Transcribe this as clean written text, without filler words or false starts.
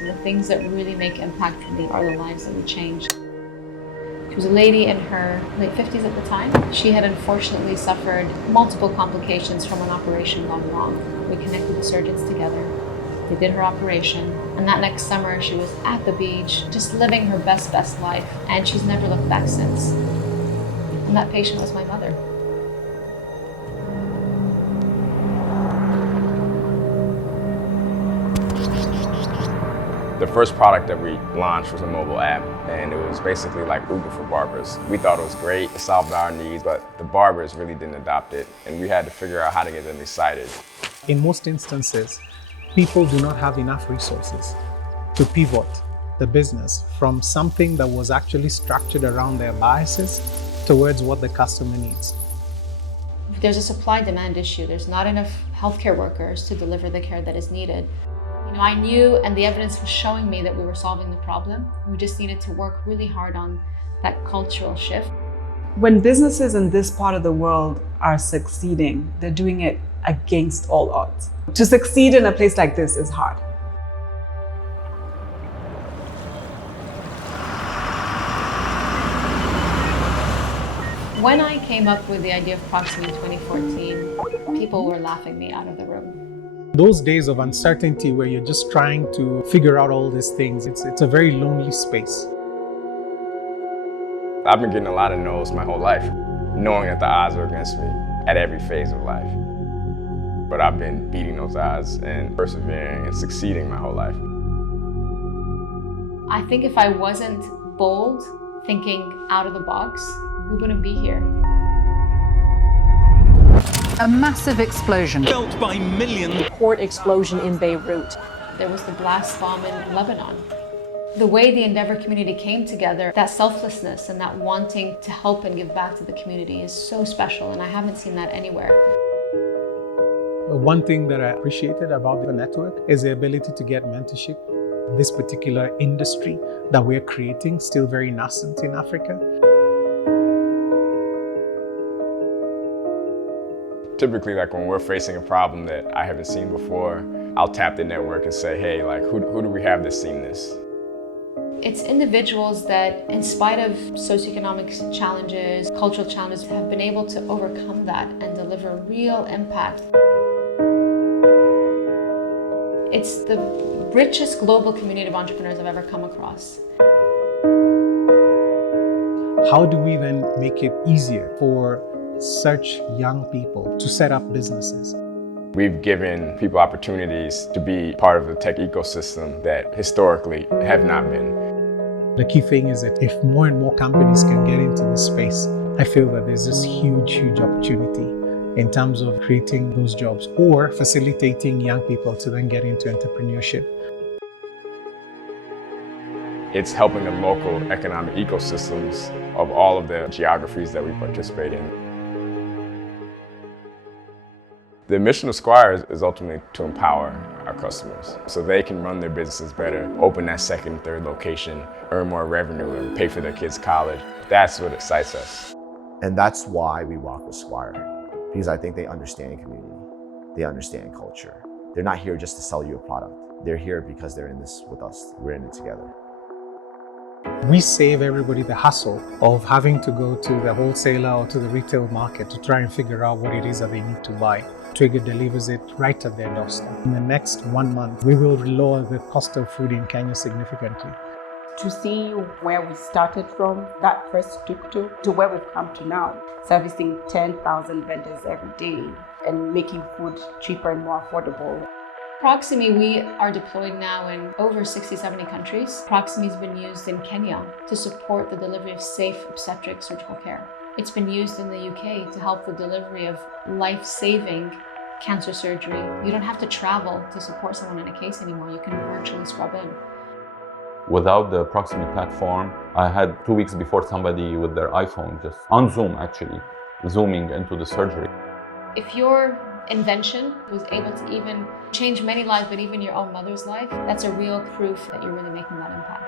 And the things that really make impact for me are the lives that we change. She was a lady in her late 50s at the time. She had unfortunately suffered multiple complications from an operation gone wrong. We connected the surgeons together. They did her operation. And that next summer, she was at the beach, just living her best life. And she's never looked back since. And that patient was my mother. The first product that we launched was a mobile app, and it was basically like Uber for barbers. We thought it was great, it solved our needs, but the barbers really didn't adopt it, and we had to figure out how to get them excited. In most instances, people do not have enough resources to pivot the business from something that was actually structured around their biases towards what the customer needs. There's a supply-demand issue. There's not enough healthcare workers to deliver the care that is needed. I knew, and the evidence was showing me that we were solving the problem. We just needed to work really hard on that cultural shift. When businesses in this part of the world are succeeding, they're doing it against all odds. To succeed in a place like this is hard. When I came up with the idea of Proximie in 2014, people were laughing me out of the room. Those days of uncertainty where you're just trying to figure out all these things, it's a very lonely space. I've been getting a lot of no's my whole life, knowing that the odds are against me at every phase of life. But I've been beating those odds and persevering and succeeding my whole life. I think if I wasn't bold, thinking out of the box, we wouldn't be here. A massive explosion. Felt by millions. Port explosion in Beirut. There was the blast bomb in Lebanon. The way the Endeavor community came together, that selflessness and that wanting to help and give back to the community is so special, and I haven't seen that anywhere. One thing that I appreciated about the network is the ability to get mentorship. This particular industry that we're creating, still very nascent in Africa. Typically, like when we're facing a problem that I haven't seen before, I'll tap the network and say, hey, like who do we have that's seen this? It's individuals that, in spite of socioeconomic challenges, cultural challenges, have been able to overcome that and deliver real impact. It's the richest global community of entrepreneurs I've ever come across. How do we then make it easier for such young people to set up businesses? We've given people opportunities to be part of the tech ecosystem that historically have not been. The key thing is that if more and more companies can get into this space, I feel that there's this huge opportunity in terms of creating those jobs or facilitating young people to then get into entrepreneurship. It's helping the local economic ecosystems of all of the geographies that we participate in. The mission of Squire is ultimately to empower our customers so they can run their businesses better, open that second, third location, earn more revenue, and pay for their kids' college. That's what excites us. And that's why we rock with Squire, because I think they understand community, they understand culture. They're not here just to sell you a product. They're here because they're in this with us. We're in it together. We save everybody the hassle of having to go to the wholesaler or to the retail market to try and figure out what it is that they need to buy. Twiga delivers it right at their doorstep. In the next 1 month, we will lower the cost of food in Kenya significantly. To see where we started from, that first tuk-tuk, to where we've come to now, servicing 10,000 vendors every day and making food cheaper and more affordable. Proximie, we are deployed now in over 60-70 countries. Proximie's been used in Kenya to support the delivery of safe obstetric surgical care. It's been used in the UK to help the delivery of life-saving cancer surgery. You don't have to travel to support someone in a case anymore. You can virtually scrub in. Without the Proximie platform, I had 2 weeks before somebody with their iPhone, just on Zoom actually, zooming into the surgery. If your invention was able to even change many lives, but even your own mother's life, that's a real proof that you're really making that impact.